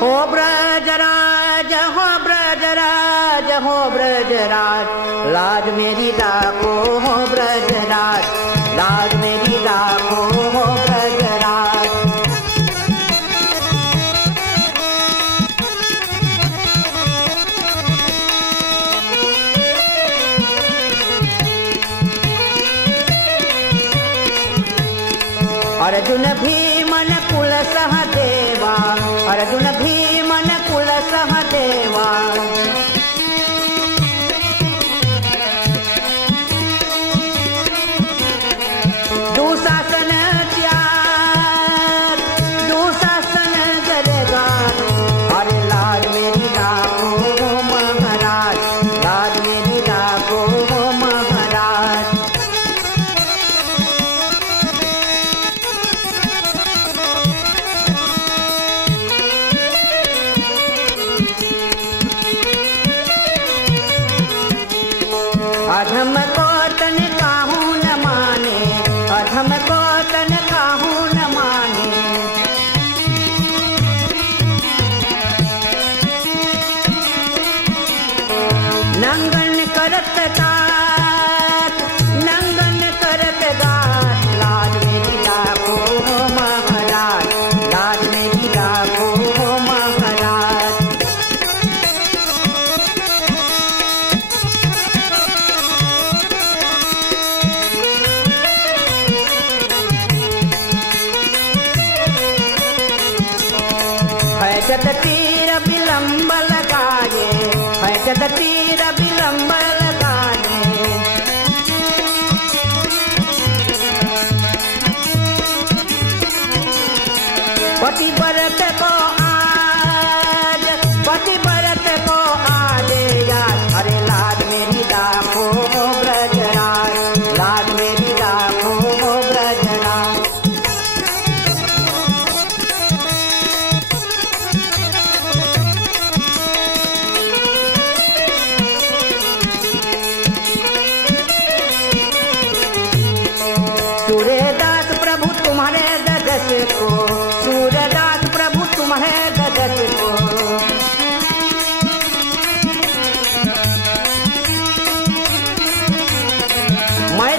हो ब्रजराज हो ब्रजराज हो ब्रजराज, लाज मेरी राखो हो ब्रजराज, लाज मेरी राखो हो ब्रजराज। अर्जुन भीमन कुल सहदेवा, अर्जुन भीमन कुल सहदेवा, दुशासन त्याग दुशासन करेगा, अरे लाज मेरी राखो हो महाराज, लाज मेरी राखो हो महाराज। अधम को तन काहू न माने, अधम को तन काहू न माने, नंगन करत तात, नंगन करत गात, लाज मेरी राखो हो महाराज, लाज मेरी राखो हो महाराज। जद तीर विलंब लगाए, है जद तीर विलंब लगाए, पति व्रत को आज, पति व्रत को आज याद, अरे लाज मेरी राखो हो ब्रजराज, लाज मेरी राखो हो ब्रजराज। सूर्यदास प्रभु तुम्हारे ददस को, सूर्यदास प्रभु तुम्हारे ददस को, मैं